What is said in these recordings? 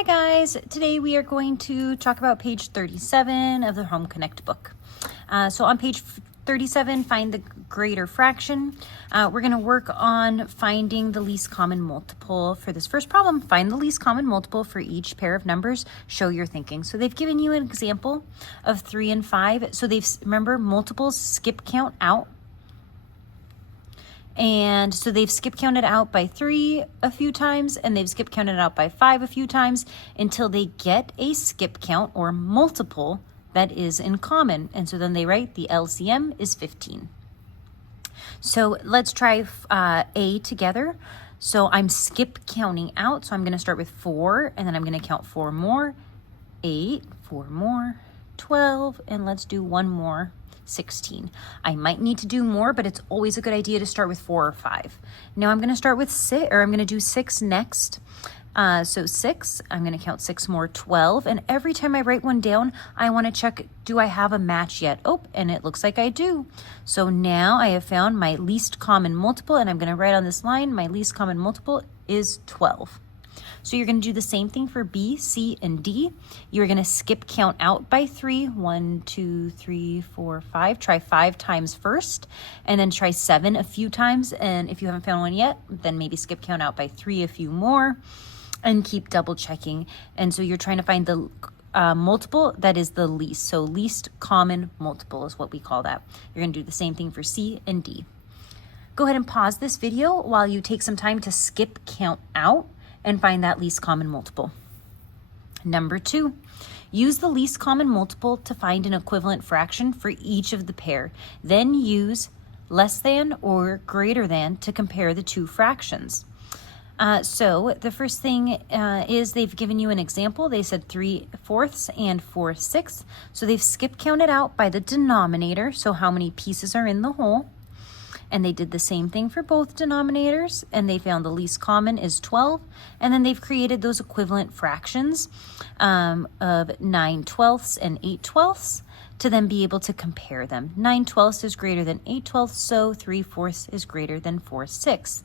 Hi guys, today we are going to talk about page 37 of the Home Connect book. So on page 37, find the greater fraction. We're going to work on finding the least common multiple for this first problem. Find the least common multiple for each pair of numbers. Show your thinking. So they've given you an example of 3 and 5. So remember, multiples skip count out. And so they've skip counted out by 3 a few times, and they've skip counted out by 5 a few times until they get a skip count or multiple that is in common. And so then they write the LCM is 15. So let's try A together. So I'm skip counting out. So I'm going to start with 4, and then I'm going to count 4 more, 8, 4 more, 12, and let's do one more. 16. I might need to do more, but it's always a good idea to start with 4 or 5. Now I'm going to start with 6, or I'm going to do 6 next. So 6, I'm going to count 6 more, 12. And every time I write one down, I want to check, do I have a match yet? Oh, and it looks like I do. So now I have found my least common multiple, and I'm going to write on this line, my least common multiple is 12. So you're going to do the same thing for B, C, and D. You're going to skip count out by 3. 1, 2, 3, 4, 5. Try 5 times first, and then try 7 a few times. And if you haven't found one yet, then maybe skip count out by 3 a few more, and keep double checking. And so you're trying to find the multiple that is the least. So least common multiple is what we call that. You're going to do the same thing for C and D. Go ahead and pause this video while you take some time to skip count out and find that least common multiple. Number 2, use the least common multiple to find an equivalent fraction for each of the pair. Then use less than or greater than to compare the two fractions. So the first thing is they've given you an example. They said 3/4 and 4/6. So they've skip counted out by the denominator, so how many pieces are in the whole. And they did the same thing for both denominators, and they found the least common is 12. And then they've created those equivalent fractions of 9/12 and 8/12 to then be able to compare them. 9/12 is greater than 8/12, so 3/4 is greater than 4/6.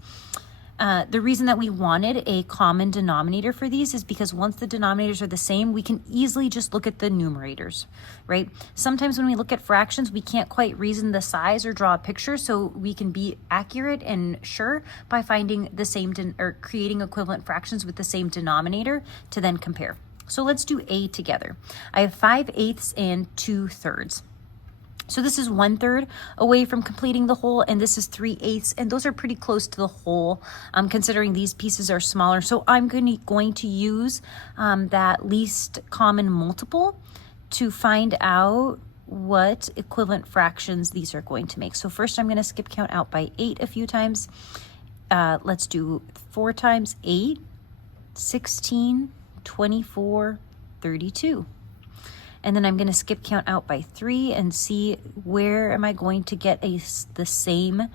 The reason that we wanted a common denominator for these is because once the denominators are the same, we can easily just look at the numerators, right? Sometimes when we look at fractions, we can't quite reason the size or draw a picture, so we can be accurate and sure by finding the same or creating equivalent fractions with the same denominator to then compare. So let's do A together. I have 5/8 and 2/3. So this is 1/3 away from completing the whole, and this is 3/8, and those are pretty close to the whole, considering these pieces are smaller. So I'm going to use that least common multiple to find out what equivalent fractions these are going to make. So first I'm going to skip count out by 8 a few times. Let's do 4 times 8, 16, 24, 32. And then I'm going to skip count out by 3 and see where am I going to get the same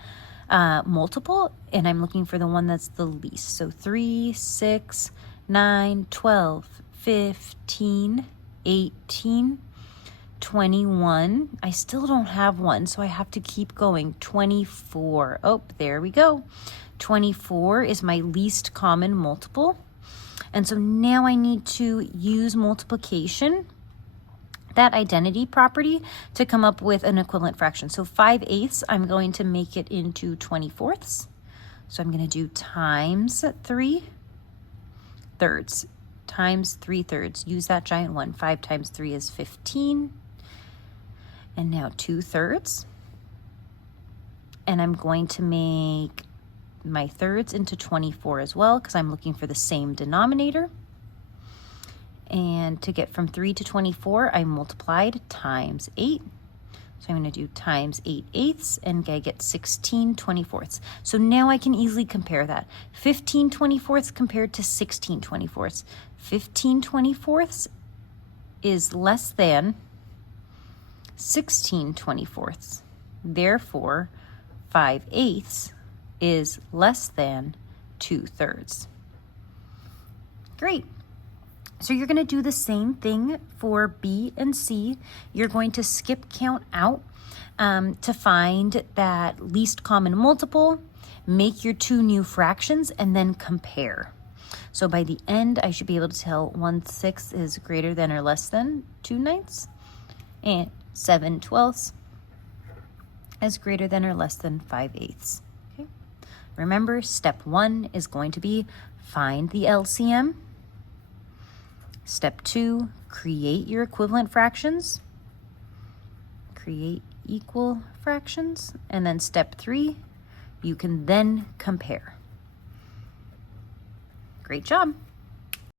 multiple. And I'm looking for the one that's the least. So 3, 6, 9, 12, 15, 18, 21. I still don't have one, so I have to keep going. 24. Oh, there we go. 24 is my least common multiple. And so now I need to use multiplication, that identity property, to come up with an equivalent fraction. So 5/8, I'm going to make it into 24ths. So I'm going to do times 3/3 times 3/3. Use that giant one. 5 times 3 is 15. And now 2/3. And I'm going to make my thirds into 24 as well, because I'm looking for the same denominator. And to get from 3 to 24, I multiplied times 8. So I'm going to do times 8/8, and I get 16/24. So now I can easily compare that. 15/24 compared to 16/24. 15/24 is less than 16/24. Therefore, 5/8 is less than 2/3. Great. So you're going to do the same thing for B and C. You're going to skip count out to find that least common multiple, make your two new fractions, and then compare. So by the end, I should be able to tell 1/6 is greater than or less than 2/9, and 7/12 is greater than or less than 5/8. Okay. Remember, step 1 is going to be find the LCM. Step 2, create your equivalent fractions. Create equal fractions. And then step 3, you can then compare. Great job.